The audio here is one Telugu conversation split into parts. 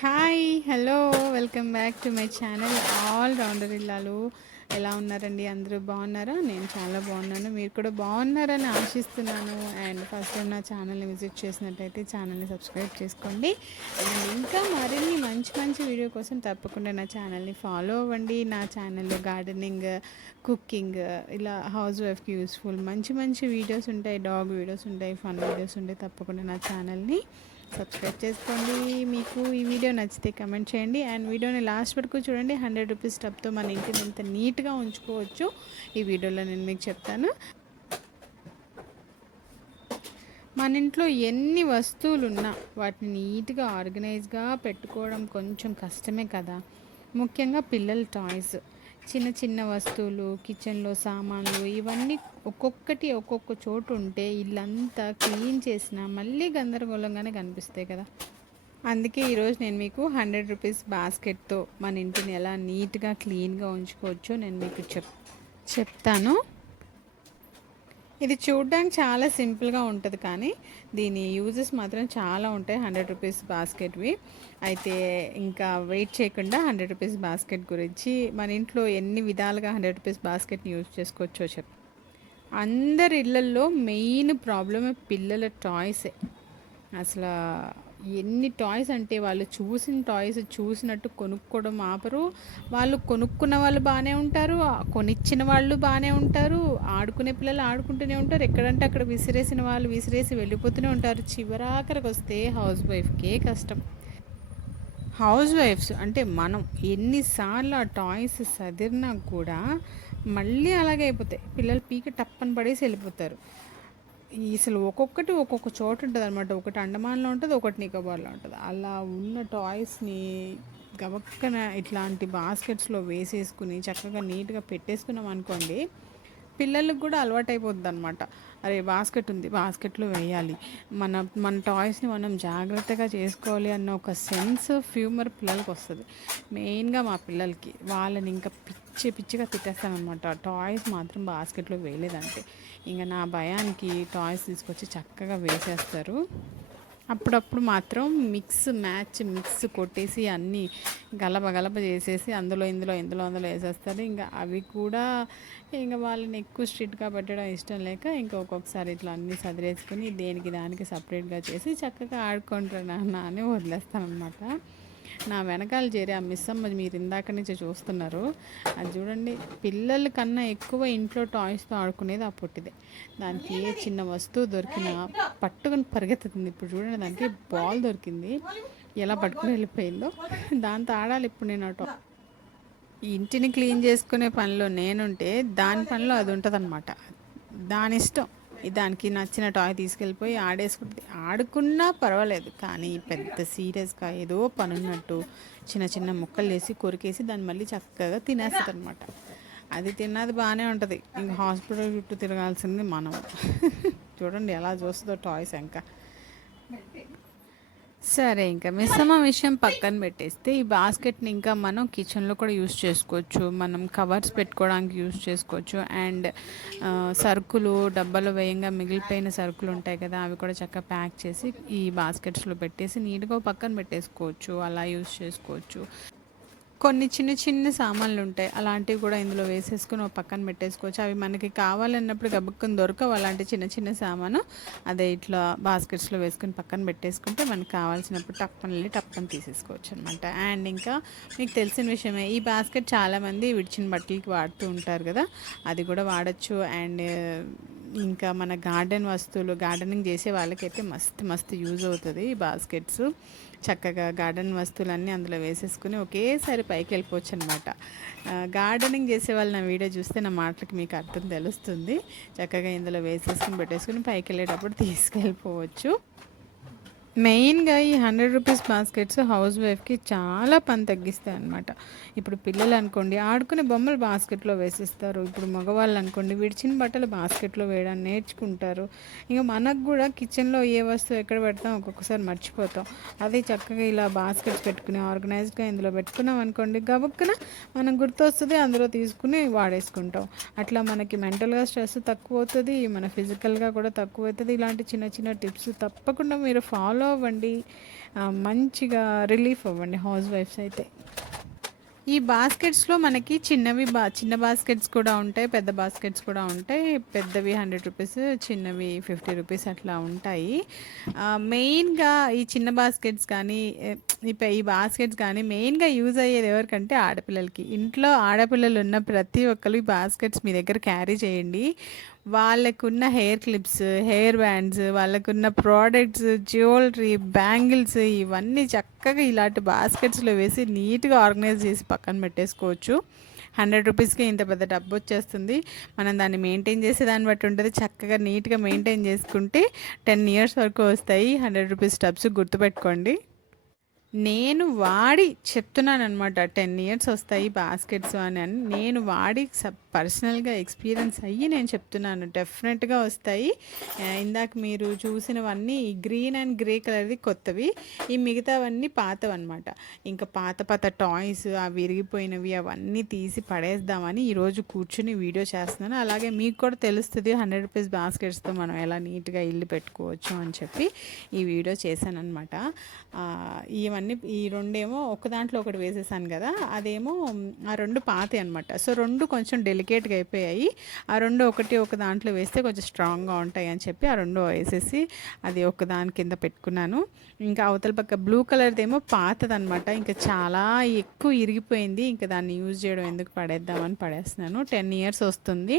Hi hello welcome back to my channel all rounder ఇల్లాలు. ఎలా ఉన్నారండి? అందరూ బాగున్నారా? నేను చాలా బాగున్నాను, మీరు కూడా బాగున్నారని ఆశిస్తున్నాను. అండ్ ఫస్ట్ టైం నా ఛానల్ని విజిట్ చేసినట్టయితే ఛానల్ని సబ్స్క్రైబ్ చేసుకోండి. అండ్ ఇంకా మరిన్ని మంచి మంచి వీడియో కోసం తప్పకుండా నా ఛానల్ని ఫాలో అవ్వండి. నా ఛానల్లో గార్డెనింగ్, కుకింగ్, ఇలా హౌస్ వైఫ్కి యూస్ఫుల్ మంచి మంచి వీడియోస్ ఉంటాయి. డాగ్ వీడియోస్ ఉంటాయి, ఫన్ వీడియోస్ ఉంటాయి. తప్పకుండా నా ఛానల్ని సబ్స్క్రైబ్ చేసుకోండి. మీకు ఈ వీడియో నచ్చితే కమెంట్ చేయండి. అండ్ వీడియోని లాస్ట్ వరకు చూడండి. 100 రూపీస్ టబ్తో మన ఇంటిని ఎంత నీట్గా ఉంచుకోవచ్చు ఈ వీడియోలో నేను మీకు చెప్తాను. మన ఇంట్లో ఎన్ని వస్తువులు ఉన్నా వాటిని నీట్గా ఆర్గనైజ్గా పెట్టుకోవడం కొంచెం కష్టమే కదా. ముఖ్యంగా పిల్లల టాయ్స్, చిన్న చిన్న వస్తువులు, కిచెన్లో సామాన్లు, ఇవన్నీ ఒక్కొక్కటి ఒక్కొక్క చోటు ఉంటే ఇల్లంతా క్లీన్ చేసినా మళ్ళీ గందరగోళంగానే కనిపిస్తాయి కదా. అందుకే ఈరోజు నేను మీకు 100 రూపీస్ బాస్కెట్తో మన ఇంటిని ఎలా నీట్గా క్లీన్గా ఉంచుకోవచ్చో నేను మీకు చెప్తాను. ఇది చూడడానికి చాలా సింపుల్గా ఉంటుంది, కానీ దీని యూజెస్ మాత్రం చాలా ఉంటాయి 100 రూపీస్ బాస్కెట్వి. అయితే ఇంకా వెయిట్ చేయకుండా 100 రూపీస్ బాస్కెట్ గురించి, మన ఇంట్లో ఎన్ని విధాలుగా 100 రూపీస్ బాస్కెట్ని యూజ్ చేసుకోవచ్చో అందరి ఇళ్ళల్లో మెయిన్ ప్రాబ్లమే పిల్లల టాయ్సే. అసలు ఎన్ని టాయ్స్ అంటే వాళ్ళు చూసిన టాయ్స్ చూసినట్టు కొనుక్కోవడం ఆపరు. వాళ్ళు కొనుక్కున్న వాళ్ళు బాగానే ఉంటారు, కొనిచ్చిన వాళ్ళు బాగానే ఉంటారు, ఆడుకునే పిల్లలు ఆడుకుంటూనే ఉంటారు. ఎక్కడంటే అక్కడ విసిరేసిన వాళ్ళు విసిరేసి వెళ్ళిపోతూనే ఉంటారు. చివరాఖరికి వస్తే హౌస్ వైఫ్కే కష్టం. హౌస్ వైఫ్స్ అంటే మనం ఎన్నిసార్లు ఆ టాయ్స్ సదిరినా కూడా మళ్ళీ అలాగే అయిపోతాయి. పిల్లలు పీక టప్పని పడేసి వెళ్ళిపోతారు. అసలు ఒక్కొక్కటి ఒక్కొక్క చోటు ఉంటుంది అనమాట. ఒకటి అండమాన్లో ఉంటుంది, ఒకటి నికోబార్లో ఉంటుంది. అలా ఉన్న టాయ్స్ని గబక్కన ఇట్లాంటి బాస్కెట్స్లో వేసేసుకుని చక్కగా నీట్గా పెట్టేసుకున్నాం అనుకోండి, పిల్లలకు కూడా అలవాటు అయిపోద్ది అనమాట. అరే బాస్కెట్ ఉంది, బాస్కెట్లో వేయాలి, మన మన టాయ్స్ని మనం జాగ్రత్తగా చేసుకోవాలి అన్న ఒక సెన్స్ ఆఫ్ హ్యూమర్ పిల్లలకి వస్తుంది. మెయిన్గా మా పిల్లలకి, వాళ్ళని ఇంకా పిచ్చిగా తిట్టేస్తానమాట టాయ్స్ మాత్రం బాస్కెట్లో వేయలేదంటే. ఇంకా నా భయానికి టాయ్స్ తీసుకొచ్చి చక్కగా వేసేస్తారు. అప్పుడప్పుడు మాత్రం మిక్స్ కొట్టేసి అన్నీ గలబ చేసేసి అందులో వేసేస్తారు. ఇంకా అవి కూడా ఇంకా వాళ్ళని ఎక్కువ స్ట్రిక్ట్గా పెట్టడం ఇష్టం లేక ఇంకా ఒక్కొక్కసారి ఇట్లా అన్నీ సదిరేసుకుని దేనికి దానికి సపరేట్గా చేసి చక్కగా ఆడుకుంటారు నాన్న అని వదిలేస్తానమాట. నా వెనకాల చేరి ఆ మిస్ అమ్మ మీరు ఇందాక నుంచి చూస్తున్నారు, అది చూడండి. పిల్లల కన్నా ఎక్కువ ఇంట్లో టాయ్స్తో ఆడుకునేది ఆ పొట్టిదే. దానికి ఏ చిన్న వస్తువు దొరికినా పట్టుకుని పరిగెత్తుతుంది. ఇప్పుడు చూడండి, దానికి బాల్ దొరికింది, ఎలా పట్టుకుని వెళ్ళిపోయిందో. దాంతో ఆడాలి ఇప్పుడు నేను అటు. ఇంటిని క్లీన్ చేసుకునే పనిలో నేనుంటే దాని పనిలో అది ఉంటుంది. దాని ఇష్టం. దానికి నచ్చిన టాయ్ తీసుకెళ్ళిపోయి ఆడేసుకుంటుంది. ఆడుకున్నా పర్వాలేదు, కానీ పెద్ద సీరియస్గా ఏదో పనున్నట్టు చిన్న చిన్న ముక్కలు వేసి కొరికేసి దాన్ని మళ్ళీ చక్కగా తినేస్తుంది అనమాట. అది తిన్నది బాగానే ఉంటుంది, ఇంక హాస్పిటల్ చుట్టూ తిరగాల్సింది మనం. చూడండి ఎలా చూస్తుందో టాయ్స్ ఇంకా. సరే, ఇంకా మిశ్రమ విషయం పక్కన పెట్టేస్తే ఈ బాస్కెట్ని ఇంకా మనం కిచెన్లో కూడా యూస్ చేసుకోవచ్చు. మనం కవర్స్ పెట్టుకోవడానికి యూస్ చేసుకోవచ్చు. అండ్ సరుకులు డబ్బాలో వేయంగా మిగిలిపోయిన సరుకులు ఉంటాయి కదా, అవి కూడా చక్కగా ప్యాక్ చేసి ఈ బాస్కెట్స్లో పెట్టేసి నీట్గా పక్కన పెట్టేసుకోవచ్చు. అలా యూస్ చేసుకోవచ్చు. కొన్ని చిన్న చిన్న సామాన్లు ఉంటాయి, అలాంటివి కూడా ఇందులో వేసేసుకుని ఒక పక్కన పెట్టేసుకోవచ్చు. అవి మనకి కావాలన్నప్పుడు గబుక్కుని దొరకవు. అలాంటి చిన్న చిన్న సామాను అదే ఇట్లా బాస్కెట్స్లో వేసుకుని పక్కన పెట్టేసుకుంటే మనకు కావాల్సినప్పుడు టప్పని తీసేసుకోవచ్చు అనమాట. అండ్ ఇంకా మీకు తెలిసిన విషయమే, ఈ బాస్కెట్ చాలామంది విడిచిన బట్టలకి వాడుతూ ఉంటారు కదా, అది కూడా వాడచ్చు. అండ్ ఇంకా మన గార్డెనింగ్ చేసే వాళ్ళకైతే మస్తు యూజ్ అవుతుంది ఈ బాస్కెట్స్. చక్కగా గార్డెన్ వస్తువులన్నీ అందులో వేసేసుకుని ఒకేసారి పైకి వెళ్ళిపోవచ్చు అనమాట. గార్డెనింగ్ చేసే వాళ్ళు నా వీడియో చూస్తే నా మాటలకి మీకు అర్థం తెలుస్తుంది. చక్కగా ఇందులో వేసేసుకుని పెట్టేసుకుని పైకి వెళ్ళేటప్పుడు తీసుకెళ్ళిపోవచ్చు. మెయిన్గా ఈ 100 రూపీస్ బాస్కెట్స్ హౌస్ వైఫ్కి చాలా పని తగ్గిస్తాయి అనమాట. ఇప్పుడు పిల్లలు అనుకోండి ఆడుకునే బొమ్మలు బాస్కెట్లో వేసిస్తారు. ఇప్పుడు మగవాళ్ళు అనుకోండి విడిచిన బట్టలు బాస్కెట్లో వేయడానికి నేర్చుకుంటారు. ఇంకా మనకు కూడా కిచెన్లో ఏ వస్తువు ఎక్కడ పెడతాం ఒక్కొక్కసారి మర్చిపోతాం. అదే చక్కగా ఇలా బాస్కెట్స్ పెట్టుకుని ఆర్గనైజ్డ్గా ఇందులో పెట్టుకున్నాం అనుకోండి, గబుక్కున మనం గుర్తొస్తుంది, అందులో తీసుకుని వాడేసుకుంటాం. అట్లా మనకి మెంటల్గా స్ట్రెస్ తక్కువ అవుతుంది, మన ఫిజికల్గా కూడా తక్కువ అవుతుంది. ఇలాంటి చిన్న చిన్న టిప్స్ తప్పకుండా మీరు ఫాలో అవ్వండి. మంచిగా రిలీఫ్ అవ్వండి హౌస్ వైఫ్స్ అయితే. ఈ బాస్కెట్స్‌లో మనకి చిన్న బాస్కెట్స్ కూడా ఉంటాయి. పెద్ద బాస్కెట్స్ కూడా ఉంటాయి. పెద్దవి రూ. 100, చిన్నవి రూ. 50 అట్లా ఉంటాయి. మెయిన్‌గా ఈ చిన్న బాస్కెట్స్ కానీ, ఈ బాస్కెట్స్ కానీ మెయిన్‌గా యూజ్ అయ్యేది ఎవరికంటే ఆడపిల్లలకి. ఇంట్లో ఆడపిల్లలు ఉన్న ప్రతి ఒక్కళ్ళు ఈ బాస్కెట్స్ మీ దగ్గర క్యారీ చేయండి. వాళ్ళకున్న హెయిర్ క్లిప్స్, హెయిర్ బ్యాండ్స్, వాళ్ళకున్న ప్రోడక్ట్స్, జ్యువెలరీ, బ్యాంగిల్స్ ఇవన్నీ చక్కగా ఇలాంటి బాస్కెట్స్‌లో వేసి నీట్‌గా ఆర్గనైజ్ చేసి పక్కన పెట్టేసుకోవచ్చు. రూ. 100కి ఇంత పెద్ద టబ్ వచ్చేస్తుంది. మనం దాన్ని మెయింటైన్ చేసే దాన్ని బట్టి ఉంటుంది. చక్కగా నీట్‌గా మెయింటైన్ చేసుకుంటే 10 ఇయర్స్ వరకు వస్తాయి. రూ. 100 టబ్స్ గుర్తుపెట్టుకోండి. నేను వాడి చెప్తున్నాననమాట. 10 ఇయర్స్ వస్తాయి బాస్కెట్స్ అని నేను వాడి పర్సనల్‌గా ఎక్స్‌పీరియన్స్ అయ్యి నేను చెప్తున్నాను. డెఫినెట్‌గా వస్తాయి. ఇందాక మీరు చూసినవన్నీ ఈ గ్రీన్ అండ్ గ్రే కలర్‌ది కొత్తవి. ఈ మిగతావన్నీ పాతవన్నమాట. ఇంకా పాత పాత టాయ్స్ అవి విరిగిపోయినవి అవన్నీ తీసి పడేద్దామని ఈరోజు కూర్చొని వీడియో చేస్తున్నాను. అలాగే మీకు కూడా తెలుస్తది రూ. 100 బాస్కెట్స్‌తో మనం ఎలా నీట్‌గా ఇల్లు పెట్టుకోవచ్చు అని చెప్పి ఈ వీడియో చేశాననమాట. ఇవన్నీ ఈ రెండేమో ఒక దాంట్లో ఒకటి వేసేసాను కదా, అదేమో ఆ రెండు పాతవి అనమాట. సో రెండు కొంచెం డెలికేట్గా అయిపోయాయి. ఆ రెండు ఒక దాంట్లో వేస్తే కొంచెం స్ట్రాంగ్గా ఉంటాయి అని చెప్పి ఆ రెండు వేసేసి అది ఒక దాని కింద పెట్టుకున్నాను. ఇంకా అవతల పక్క బ్లూ కలర్ది ఏమో పాతదనమాట. ఇంకా చాలా ఎక్కువ ఇరిగిపోయింది. ఇంకా దాన్ని యూజ్ చేయడం ఎందుకు, పడేద్దామని పడేస్తున్నాను. 10 ఇయర్స్ వస్తుంది.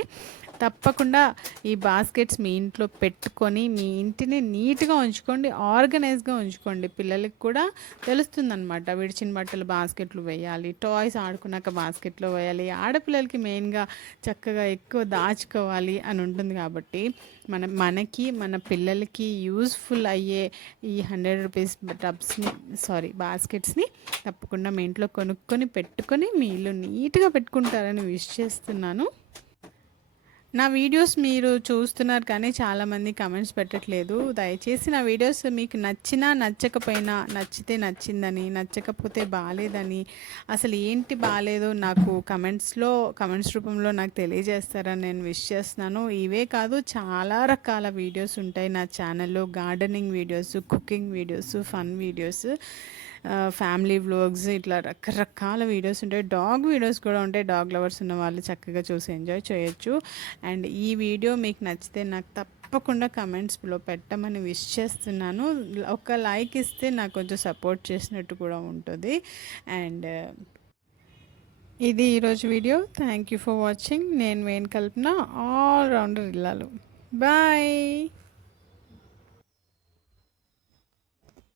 తప్పకుండా ఈ బాస్కెట్స్ మీ ఇంట్లో పెట్టుకొని మీ ఇంటిని నీట్గా ఉంచుకోండి, ఆర్గనైజ్గా ఉంచుకోండి. పిల్లలకి కూడా తెలుస్తుందన్నమాట. విడిచిన బట్టలు బాస్కెట్లు వేయాలి, టాయ్స్ ఆడుకున్నాక బాస్కెట్లో వేయాలి. ఆడపిల్లలకి మెయిన్గా చక్కగా ఎక్కువ దాచుకోవాలి అని ఉంటుంది. కాబట్టి మనకి మన పిల్లలకి యూజ్ఫుల్ అయ్యే ఈ రూ. 100 బాస్కెట్స్ని తప్పకుండా మీ ఇంట్లో కొనుక్కొని పెట్టుకొని మీ ఇల్లు నీట్గా పెట్టుకుంటారని విష్ చేస్తున్నాను. నా వీడియోస్ మీరు చూస్తున్నారు కానీ చాలామంది కమెంట్స్ పెట్టట్లేదు. దయచేసి నా వీడియోస్ మీకు నచ్చినా నచ్చకపోయినా, నచ్చితే నచ్చిందని, నచ్చకపోతే బాలేదని, అసలు ఏంటి బాలేదో నాకు కమెంట్స్ రూపంలో నాకు తెలియజేస్తారని నేను విష్ చేస్తున్నాను. ఇవే కాదు, చాలా రకాల వీడియోస్ ఉంటాయి నా ఛానల్లో. Gardening videos, cooking videos, fun videos, family vlogs, ఇట్లా రకరకాల వీడియోస్ ఉంటాయి. డాగ్ వీడియోస్ కూడా ఉంటాయి. డాగ్ లవర్స్ ఉన్న వాళ్ళు చక్కగా చూసి ఎంజాయ్ చేయొచ్చు. అండ్ ఈ వీడియో మీకు నచ్చితే నాకు తప్పకుండా కమెంట్స్లో పెట్టమని విష్ చేస్తున్నాను. ఒక లైక్ ఇస్తే నాకు కొంచెం సపోర్ట్ చేసినట్టు కూడా ఉంటుంది. అండ్ ఇది ఈరోజు video. Thank you for watching. నేను వేణు కల్పన, ఆల్ రౌండర్ ఇల్లాలు. బాయ్.